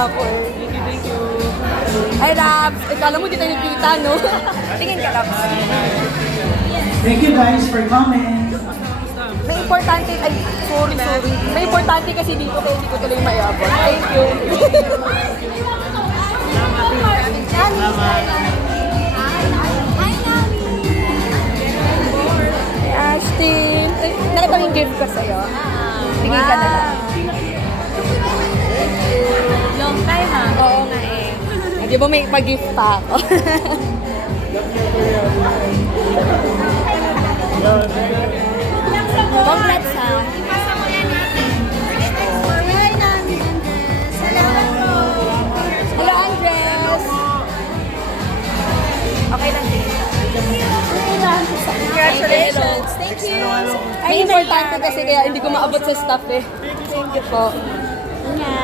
nga ako eh. Thank you. Ay, Labs. Kala mo di tayo nagkita, no? Tingin ka, Labs. Thank you guys for coming. May importante, ay, sorry. May importante kasi dito kaya hindi ko tuloy maiabot. Thank you. Ashton. Nakita mo yung gift ko sa'yo. Tingin ka na lang. Long time ha? Oo nga eh. Di ba may pag-gift pa ako? Congrats ha. Hello Andres. Okay lang din. Congratulations. Thank you. May importante kasi kaya hindi ko maabot sa staff eh. Thank you po. Ingat.